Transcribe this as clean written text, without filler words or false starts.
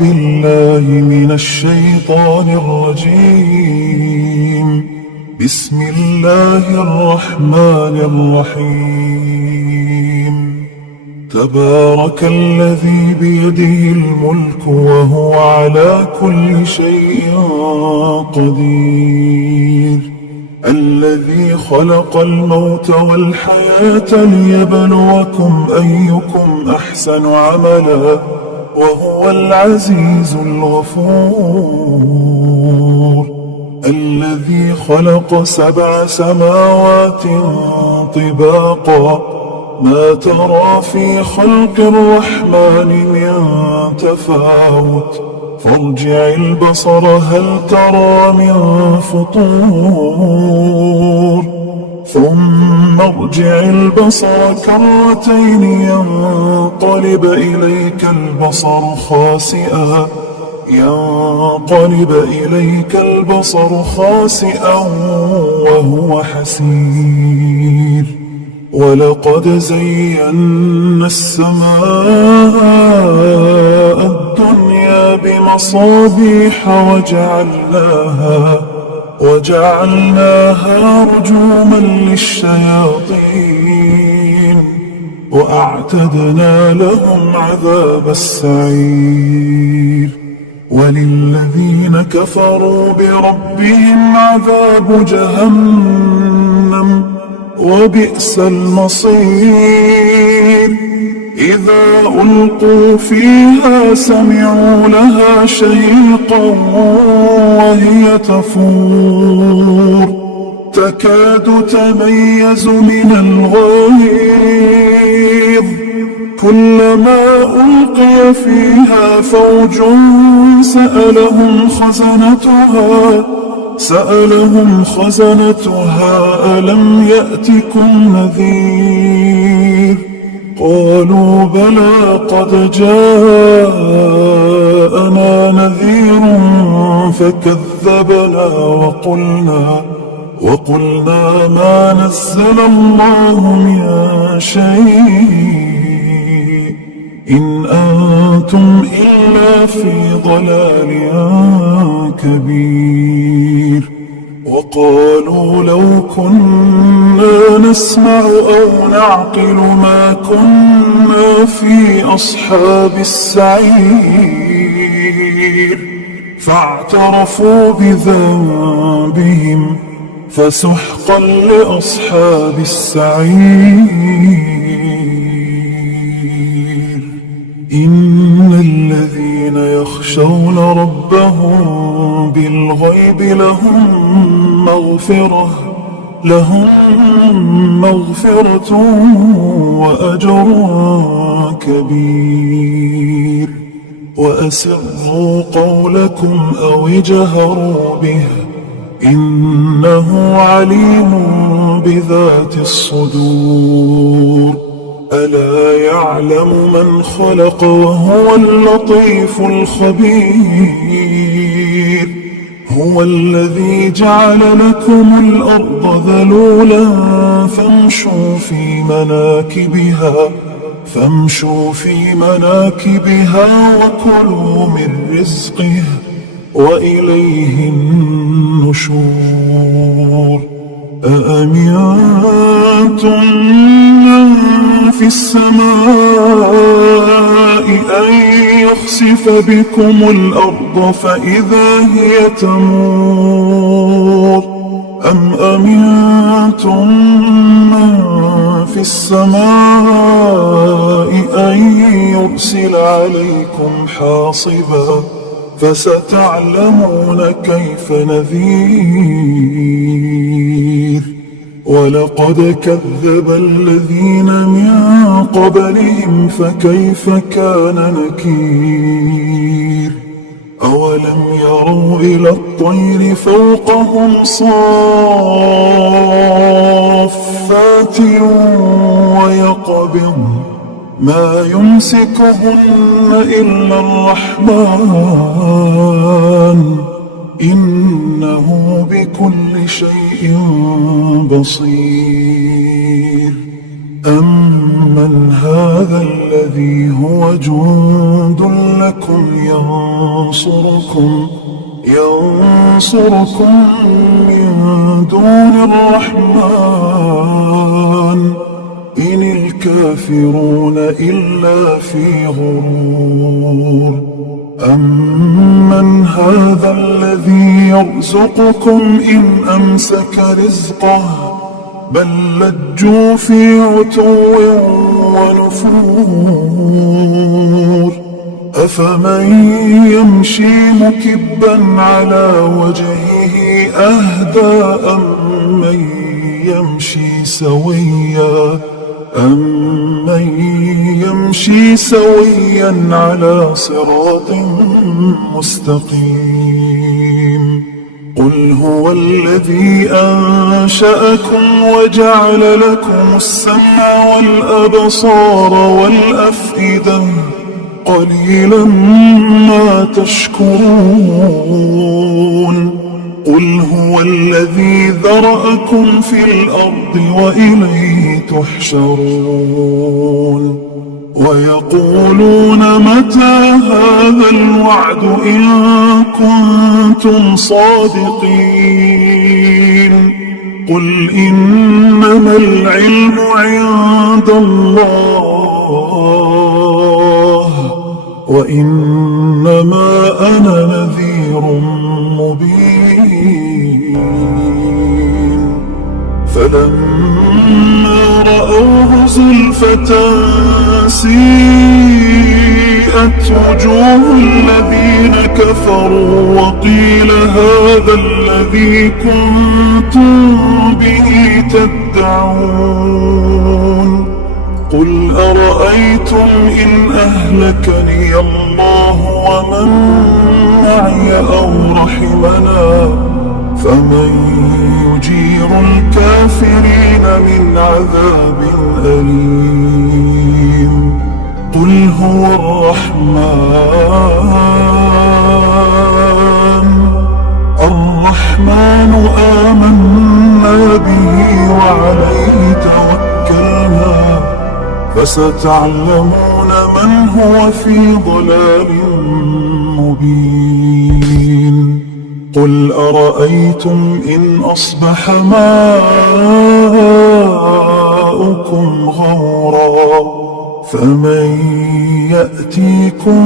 بالله من الشيطان الرجيم. بسم الله الرحمن الرحيم. تبارك الذي بيده الملك وهو على كل شيء قدير. الذي خلق الموت والحياة ليبلوكم أيكم أحسن عملا وهو العزيز الغفور. الذي خلق 7 سماوات طباقا ما ترى في خلق الرحمن من تفاوت فارجع البصر هل ترى من فطور ثم ارجع البصر كرتين ينقلب إليك البصر خاسئا وهو حسير. ولقد زينا السماء الدنيا بمصابيح وجعلناها رجوما للشياطين وأعتدنا لهم عذاب السعير. وللذين كفروا بربهم عذاب جهنم وبئس المصير. إذا ألقوا فيها سمعوا لها شهيقا وهي تفور تكاد تميز من الغيظ كلما ألقي فيها فوج سألهم خزنتها ألم يأتكم نذير قالوا بلى قد جاءنا نذير فكذبنا وقلنا ما نزل الله من شيء إن أنتم إلا في ضلال كبير. وقالوا لو كنا نسمع أو نعقل ما كنا في أصحاب السعير فاعترفوا بذنبهم فسحقا لأصحاب السعير. إن الذين يخشون ربهم بالغيب لهم مغفرة وأجر كبير. وأسروا قولكم أو اجهروا به إنه عليم بذات الصدور. ألا يعلم من خلق وهو اللطيف الخبير. هو الذي جعل لكم الأرض ذلولا فامشوا في مناكبها وكلوا من رزقه وإليه النشور. أأمنتم من في السماء أن يخسف بكم الأرض فإذا هي تمور أم أمنتم من في السماء أن يرسل عليكم حاصبا فستعلمون كيف نذير. ولقد كذب الذين من قبلهم فكيف كان نكير. أولم يروا إلى الطير فوقهم صافات ويقبضن ما يمسكهن إلا الرحمن إنه بكل شيء بصير. أمن هذا الذي هو جند لكم ينصركم من دون الرحمن إن الكافرون إلا في غرور أمن هذا الذي يرزقكم إن أمسك رزقه بل لجوا في عتو ونفور أفمن يمشي مكبا على وجهه أهدى أمن يمشي سويا على صراط مستقيم قل هو الذي أنشأكم وجعل لكم السمع والأبصار والأفئدة قليلا ما تشكرون قل هو الذي ذرأكم في الأرض وإليه تحشرون ويقولون متى هذا الوعد إن كنتم صادقين قل إنما العلم عند الله وإنما أنا نذير مبين فلما رأوه زلفة سيئت وجوه الذين كفروا وقيل هذا الذي كنتم به تدعون قل أرأيتم إن أهلكني الله ومن معي أو رحمنا فمن يجير الكافرين من عذاب أليم قل هو الرحمن آمنا به وعليه توكلنا فستعلمون من هو في ضلال مبين قل أرأيتم إن أصبح ماؤكم غورا فمن يأتيكم